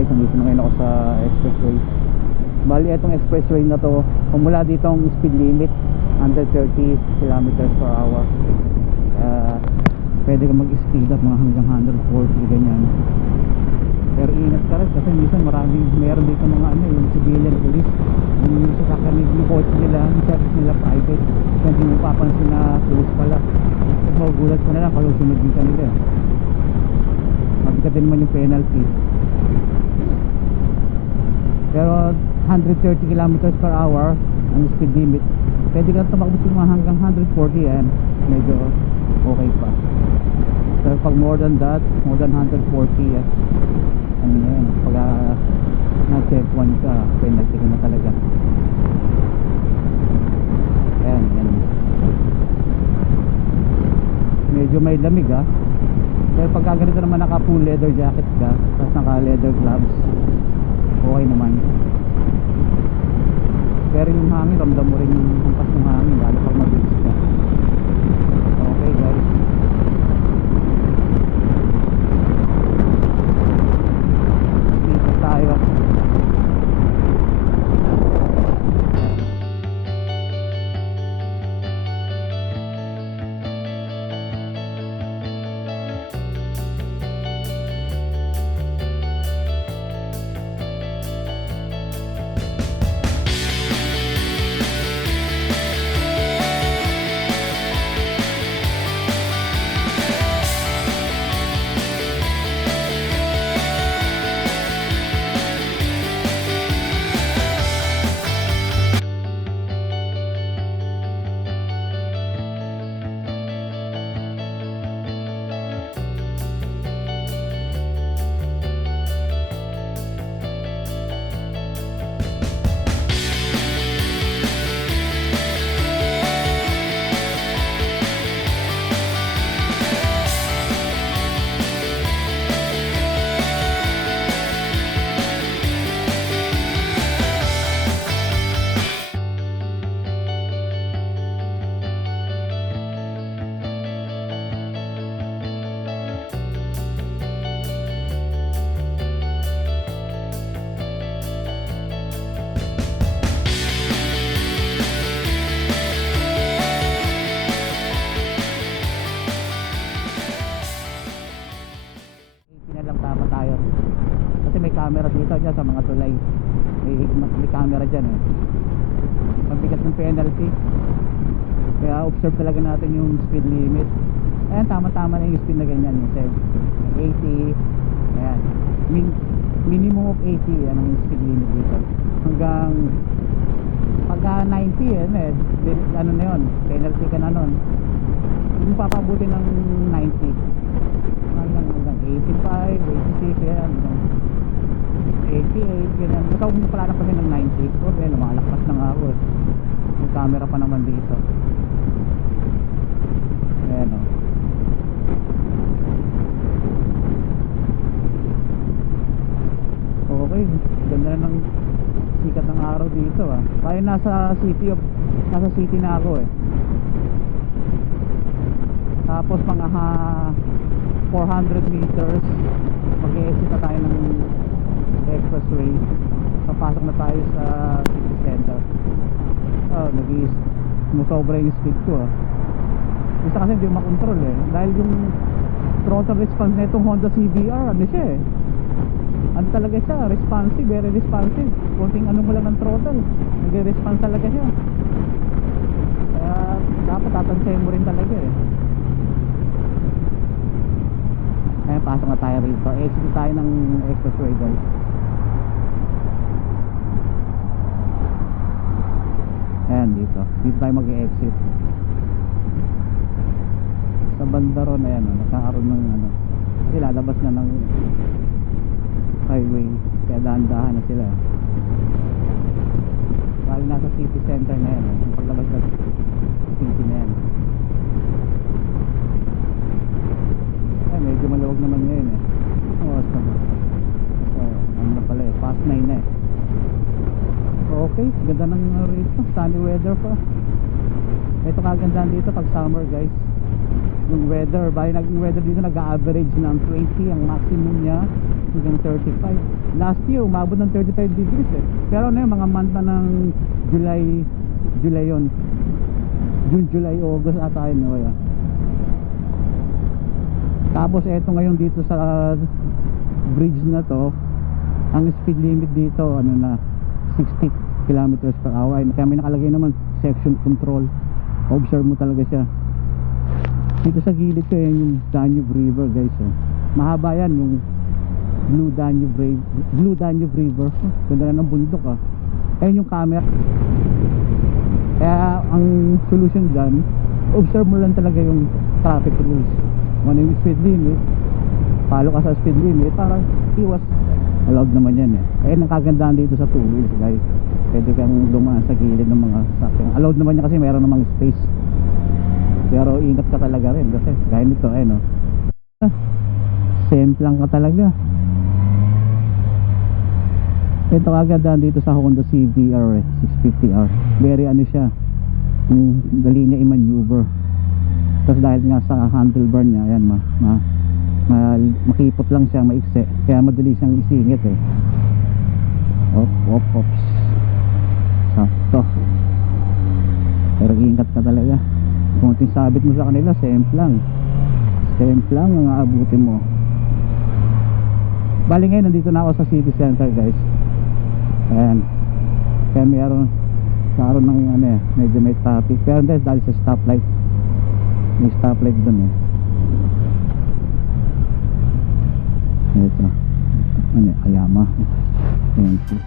guys, nandito na ngayon ako sa expressway. Bali itong expressway na to, kumula dito ang speed limit 130 kilometers per hour. Pwede ka mag-speed up mga hanggang 140 ganyan. Pero ingat ka rin kasi minsan meron dito mga yung civilian police, yung sasakyan yung coach nila, yung service nila private, kaya hindi mo papansin na police pala. At magugulat ka na lang kalau sunod din ka nila. Mabigat din naman yung penalty. Pero 130 kilometers per hour ang speed limit. Pwede ka tumakbo sa hanggang 140 yan, medyo okay pa. Pero pag more than that, more than 140 yan, ano na yan, pag na-check one ka, penalty ka na talaga. Ayan, yan. Medyo may lamig pero pag ganito naman naka full leather jacket ka, tapos naka leather gloves, okay naman. Pero yung hangin, ramdam mo rin yung hampas ng hangin lalo pag mabilis ka. Okay guys, dito tayo. Camera dito dyan sa mga tulay, may camera dyan mabigat ng penalty, kaya observe talaga natin yung speed limit. Ayan, tama-tama na yung speed na ganyan, yung 80, ayan, minimum of 80 yan ang speed limit dito, hanggang pagka 90 ano na yun, penalty ka na nun, yung papabuti ng 90 hanggang 85, 86 yan, 88, ganyan. Basta huwag mo pala kasi ng 90. Okay, lumalakpas na nga ako may camera pa naman dito. Ayan okay, ganda na ng sikat ng araw dito Kaya nasa city na ako tapos mga 400 meters mag-exit na tayo ng expressway, papasok na tayo sa city center. Sumusobra yung speed ko isa kasi hindi makontrol dahil yung throttle response na itong Honda CBR ano siya ano talaga siya, responsive, very responsive. Konting ano mo lang ng throttle, nag-response talaga siya, kaya dapat tatansayin mo rin talaga Ayan, pasok na tayo rito, exit tayo ng expressway guys. Ayan, dito tayo mag-exit sa banda ron. Ayan nagkakaroon ng kasi lalabas na ng highway, kaya dahan-dahan na sila dahil nasa city center na yan yung paglabas na city na yan. Ayan, medyo maluwag naman ngayon basta so ano na pala past 9 na Okay, ganda ng rito, sunny weather pa. Ito kagandahan dito pag summer guys, yung weather, yung weather dito nag-average ng 20 ang maximum niya hanggang 35. Last year umabot ng 35 degrees eh. Pero ano yung mga month na ng July yon, June, July, August ata yun, no? Yeah. Tapos eto ngayon dito sa bridge na to, ang speed limit dito ano na 60 kilometers per hour. Kaya may nakalagay naman section control. Observe mo talaga siya. Dito sa gilid ko yung Danube River guys oh. Mahaba yan yung Blue Danube River. Ganda na ng bundok ah. Ayun yung camera. Kaya ang solution dyan, observe mo lang talaga yung traffic rules. Ano yung speed limit, follow ka sa speed limit para iwas. Allowed naman yan eh. Ayun ang kagandahan dito sa 2 wheels guys. Pwede kang dumaan sa gilid ng mga sasakyan. Allowed naman yan kasi mayroon namang space. Pero ingat ka talaga rin kasi gaya nito eh no. Same lang ka talaga. Ito kagandahan dito sa Honda CBR 650R. Very ano siya, dali niya i-maneuver. Tapos dahil nga sa handlebar niya, ayan makipot lang siya, maikse. Kaya madali siyang isingit eh. Ops. Sakto. Pero ingat ka talaga. Kung sabit mo sa kanila, same lang ang aabutin mo. Bali ngayon nandito na ako sa city center guys. Ayan. Kaya meron ng ano eh, medyo may traffic. Pero dahil sa stoplight, may stoplight dun eh. Ito ano, Ayama. Thank you.